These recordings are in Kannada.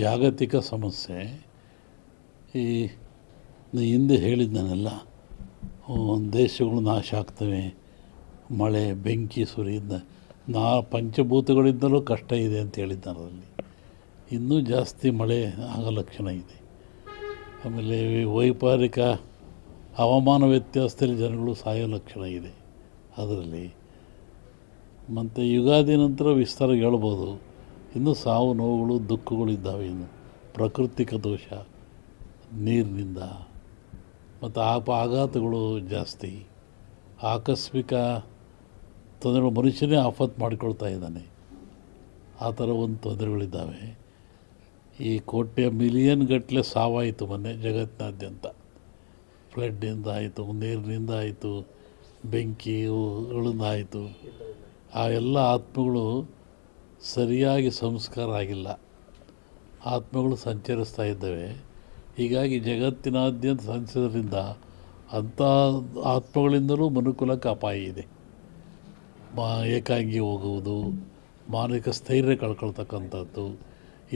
ಜಾಗತಿಕ ಸಮಸ್ಯೆ. ಈ ಹಿಂದೆ ಹೇಳಿದ್ದನ್ನೆಲ್ಲ ದೇಶಗಳು ನಾಶ ಆಗ್ತವೆ, ಮಳೆ ಬೆಂಕಿ ಸುರಿಯಿಂದ ಪಂಚಭೂತಗಳಿಂದಲೂ ಕಷ್ಟ ಇದೆ ಅಂತ ಹೇಳಿದ್ದಾರೆ. ಅದರಲ್ಲಿ ಇನ್ನೂ ಜಾಸ್ತಿ ಮಳೆ ಆಗೋ ಲಕ್ಷಣ ಇದೆ. ಆಮೇಲೆ ವೈಪರೀಕ ಹವಾಮಾನ ವ್ಯತ್ಯಾಸದಲ್ಲಿ ಜನಗಳು ಸಾಯೋ ಲಕ್ಷಣ ಇದೆ ಅದರಲ್ಲಿ. ಮತ್ತು ಯುಗಾದಿ ನಂತರ ವಿಸ್ತಾರ ಹೇಳ್ಬೋದು. ಇನ್ನೂ ಸಾವು ನೋವುಗಳು ದುಃಖಗಳಿದ್ದಾವೆ. ಇನ್ನು ಪ್ರಾಕೃತಿಕ ದೋಷ, ನೀರಿನಿಂದ ಮತ್ತು ಆಘಾತಗಳು ಜಾಸ್ತಿ, ಆಕಸ್ಮಿಕ ತೊಂದರೆಗಳು, ಮನುಷ್ಯನೇ ಆಫತ್ ಮಾಡಿಕೊಳ್ತಾ ಇದ್ದಾನೆ. ಆ ಥರ ಒಂದು ತೊಂದರೆಗಳಿದ್ದಾವೆ. ಈ ಮಿಲಿಯನ್ ಗಟ್ಟಲೆ ಸಾವಾಯಿತು ಮೊನ್ನೆ ಜಗತ್ತಿನಾದ್ಯಂತ. ಫ್ಲಡ್ಡಿಂದ ಆಯಿತು, ನೀರಿನಿಂದ ಆಯಿತು, ಬೆಂಕಿಗಳಿಂದ ಆಯಿತು. ಆ ಎಲ್ಲ ಆತ್ಮಗಳು ಸರಿಯಾಗಿ ಸಂಸ್ಕಾರ ಆಗಿಲ್ಲ, ಆತ್ಮಗಳು ಸಂಚರಿಸ್ತಾ ಇದ್ದಾವೆ. ಹೀಗಾಗಿ ಜಗತ್ತಿನಾದ್ಯಂತ ಸಂಚರಿಸೋದ್ರಿಂದ ಅಂಥ ಆತ್ಮಗಳಿಂದಲೂ ಮನುಕುಲಕ್ಕೆ ಅಪಾಯ ಇದೆ. ಏಕಾಂಗಿ ಹೋಗುವುದು, ಮಾನಸಿಕ ಸ್ಥೈರ್ಯ ಕಳ್ಕೊಳ್ತಕ್ಕಂಥದ್ದು,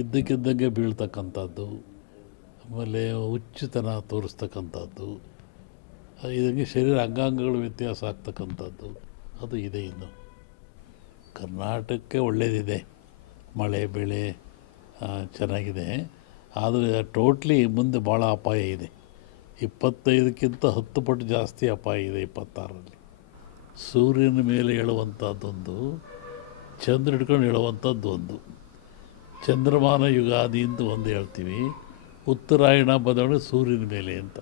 ಇದ್ದಕ್ಕಿದ್ದಂಗೆ ಬೀಳ್ತಕ್ಕಂಥದ್ದು, ಆಮೇಲೆ ಹುಚ್ಚುತನ ತೋರಿಸ್ತಕ್ಕಂಥದ್ದು, ಇದಕ್ಕೆ ಶರೀರ ಅಂಗಾಂಗಗಳು ವ್ಯತ್ಯಾಸ ಆಗ್ತಕ್ಕಂಥದ್ದು ಅದು ಇದೆ. ಇನ್ನು ಕರ್ನಾಟಕಕ್ಕೆ ಒಳ್ಳೆಯದಿದೆ, ಮಳೆ ಬೆಳೆ ಚೆನ್ನಾಗಿದೆ. ಆದರೆ ಟೋಟ್ಲಿ ಮುಂದೆ ಭಾಳ ಅಪಾಯ ಇದೆ. 25ಕ್ಕಿಂತ 10 ಪಟ್ಟು ಜಾಸ್ತಿ ಅಪಾಯ ಇದೆ 26ರಲ್ಲಿ. ಸೂರ್ಯನ ಮೇಲೆ ಹೇಳುವಂಥದ್ದೊಂದು, ಚಂದ್ರ ಹಿಡ್ಕೊಂಡು ಹೇಳುವಂಥದ್ದು ಒಂದು. ಚಂದ್ರಮಾನ ಯುಗಾದಿ ಅಂತ ಒಂದು ಹೇಳ್ತೀವಿ, ಉತ್ತರಾಯಣ ಬದಲಾವಣೆ ಸೂರ್ಯನ ಮೇಲೆ ಅಂತ.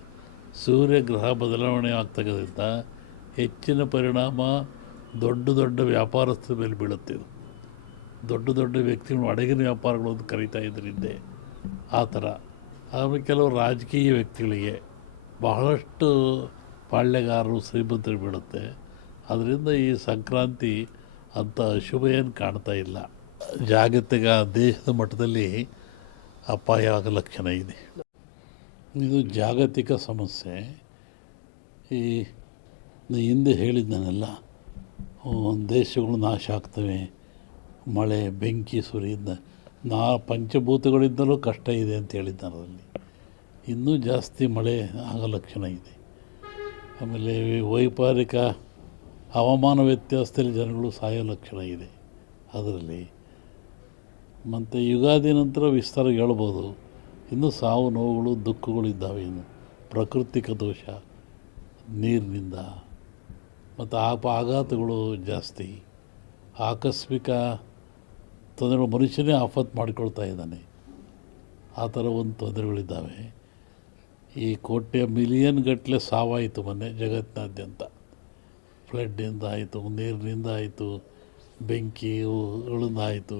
ಸೂರ್ಯ ಗ್ರಹ ಬದಲಾವಣೆ ಆಗ್ತಕ್ಕಂಥ ಹೆಚ್ಚಿನ ಪರಿಣಾಮ ದೊಡ್ಡ ದೊಡ್ಡ ವ್ಯಾಪಾರಸ್ಥರ ಮೇಲೆ ಬೀಳುತ್ತೆ. ಇದು ದೊಡ್ಡ ದೊಡ್ಡ ವ್ಯಕ್ತಿಗಳು, ಹಡಗಿನ ವ್ಯಾಪಾರಗಳು ಅಂತ ಕರೀತಾ ಇದ್ರು ಹಿಂದೆ, ಆ ಥರ. ಆಮೇಲೆ ಕೆಲವು ರಾಜಕೀಯ ವ್ಯಕ್ತಿಗಳಿಗೆ, ಬಹಳಷ್ಟು ಪಾಳ್ಯಗಾರರು, ಶ್ರೀಮಂತರು ಬೀಳುತ್ತೆ. ಅದರಿಂದ ಈ ಸಂಕ್ರಾಂತಿ ಅಂಥ ಅಶುಭ ಏನು ಕಾಣ್ತಾ ಇಲ್ಲ. ಜಾಗತಿಕ ದೇಶದ ಮಟ್ಟದಲ್ಲಿ ಅಪಾಯ ಆಗೋ ಲಕ್ಷಣ ಇದೆ. ಇದು ಜಾಗತಿಕ ಸಮಸ್ಯೆ. ಈ ಹಿಂದೆ ಹೇಳಿದ್ದನ್ನೆಲ್ಲ ದೇಶಗಳು ನಾಶ ಆಗ್ತವೆ, ಮಳೆ ಬೆಂಕಿ ಸುರಿಯಿಂದ ಪಂಚಭೂತಗಳಿಂದಲೂ ಕಷ್ಟ ಇದೆ ಅಂತ ಹೇಳಿದ್ದಾರೆ. ಅದರಲ್ಲಿ ಇನ್ನೂ ಜಾಸ್ತಿ ಮಳೆ ಆಗೋ ಲಕ್ಷಣ ಇದೆ. ಆಮೇಲೆ ವೈಪರೀಕ ಹವಾಮಾನ ವ್ಯತ್ಯಾಸದಲ್ಲಿ ಜನಗಳು ಸಾಯೋ ಲಕ್ಷಣ ಇದೆ ಅದರಲ್ಲಿ. ಮತ್ತು ಯುಗಾದಿ ನಂತರ ವಿಸ್ತಾರ ಹೇಳ್ಬೋದು. ಇನ್ನೂ ಸಾವು ನೋವುಗಳು ದುಃಖಗಳಿದ್ದಾವೆ. ಇನ್ನು ಪ್ರಾಕೃತಿಕ ದೋಷ, ನೀರಿನಿಂದ ಮತ್ತು ಆಘಾತಗಳು ಜಾಸ್ತಿ, ಆಕಸ್ಮಿಕ ತೊಂದರೆಗಳು, ಮನುಷ್ಯನೇ ಆಫತ್ ಮಾಡಿಕೊಳ್ತಾ ಇದ್ದಾನೆ. ಆ ಥರ ಒಂದು ತೊಂದರೆಗಳಿದ್ದಾವೆ. ಈ ಮಿಲಿಯನ್ ಗಟ್ಟಲೆ ಸಾವಾಯಿತು ಮೊನ್ನೆ ಜಗತ್ತಿನಾದ್ಯಂತ. ಫ್ಲಡ್ಡಿಂದ ಆಯಿತು, ನೀರಿನಿಂದ ಆಯಿತು, ಬೆಂಕಿಗಳಿಂದ ಆಯಿತು.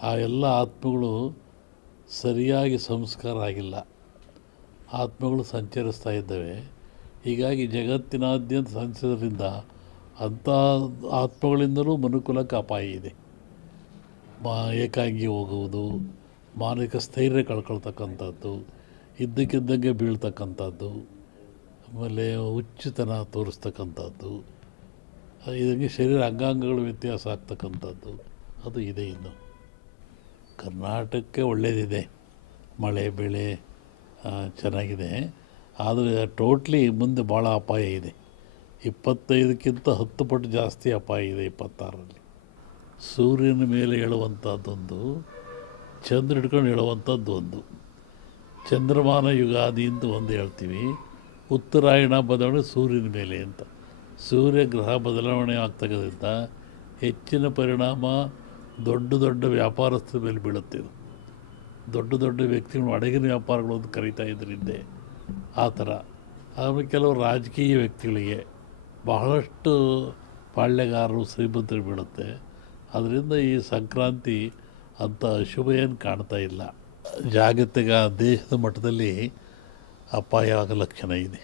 ಆ ಎಲ್ಲ ಆತ್ಮಗಳು ಸರಿಯಾಗಿ ಸಂಸ್ಕಾರ ಆಗಿಲ್ಲ, ಆತ್ಮಗಳು ಸಂಚರಿಸ್ತಾ ಇದ್ದಾವೆ. ಹೀಗಾಗಿ ಜಗತ್ತಿನಾದ್ಯಂತ ಸಂಚರಿಸೋದ್ರಿಂದ ಅಂಥ ಆತ್ಮಗಳಿಂದಲೂ ಮನುಕುಲಕ್ಕೆ ಅಪಾಯ ಇದೆ. ಏಕಾಂಗಿ ಹೋಗುವುದು, ಮಾನಸಿಕ ಸ್ಥೈರ್ಯ ಕಳ್ಕೊಳ್ತಕ್ಕಂಥದ್ದು, ಇದ್ದಕ್ಕಿದ್ದಂಗೆ ಬೀಳ್ತಕ್ಕಂಥದ್ದು, ಆಮೇಲೆ ಹುಚ್ಚುತನ ತೋರಿಸ್ತಕ್ಕಂಥದ್ದು, ಇದಕ್ಕೆ ಶರೀರ ಅಂಗಾಂಗಗಳು ವ್ಯತ್ಯಾಸ ಆಗ್ತಕ್ಕಂಥದ್ದು ಅದು ಇದೆ. ಇನ್ನು ಕರ್ನಾಟಕಕ್ಕೆ ಒಳ್ಳೆಯದಿದೆ, ಮಳೆ ಬೆಳೆ ಚೆನ್ನಾಗಿದೆ. ಆದರೆ ಟೋಟ್ಲಿ ಮುಂದೆ ಭಾಳ ಅಪಾಯ ಇದೆ. 25ಕ್ಕಿಂತ 10 ಪಟ್ಟು ಜಾಸ್ತಿ ಅಪಾಯ ಇದೆ 26ರಲ್ಲಿ. ಸೂರ್ಯನ ಮೇಲೆ ಹೇಳುವಂಥದ್ದೊಂದು, ಚಂದ್ರ ಹಿಡ್ಕೊಂಡು ಹೇಳುವಂಥದ್ದು ಒಂದು. ಚಂದ್ರಮಾನ ಯುಗಾದಿ ಅಂತ ಒಂದು ಹೇಳ್ತೀವಿ, ಉತ್ತರಾಯಣ ಬದಲಾವಣೆ ಸೂರ್ಯನ ಮೇಲೆ ಅಂತ. ಸೂರ್ಯ ಗ್ರಹ ಬದಲಾವಣೆ ಆಗ್ತಕ್ಕಂಥ ಹೆಚ್ಚಿನ ಪರಿಣಾಮ ದೊಡ್ಡ ದೊಡ್ಡ ವ್ಯಾಪಾರಸ್ಥರ ಮೇಲೆ ಬೀಳುತ್ತೆ. ಇದು ದೊಡ್ಡ ದೊಡ್ಡ ವ್ಯಕ್ತಿಗಳು, ಹಡಗಿನ ವ್ಯಾಪಾರಗಳು ಅಂತ ಕರೀತಾ ಇದ್ರು ಹಿಂದೆ, ಆ ಥರ. ಆಮೇಲೆ ಕೆಲವು ರಾಜಕೀಯ ವ್ಯಕ್ತಿಗಳಿಗೆ, ಬಹಳಷ್ಟು ಪಾಳ್ಯಗಾರರು, ಶ್ರೀಮಂತರು ಬೀಳುತ್ತೆ. ಅದರಿಂದ ಈ ಸಂಕ್ರಾಂತಿ ಅಂಥ ಅಶುಭ ಏನು ಕಾಣ್ತಾ ಇಲ್ಲ. ಜಾಗತಿಕ ದೇಶದ ಮಟ್ಟದಲ್ಲಿ ಅಪಾಯ ಆಗೋ ಲಕ್ಷಣ ಇದೆ.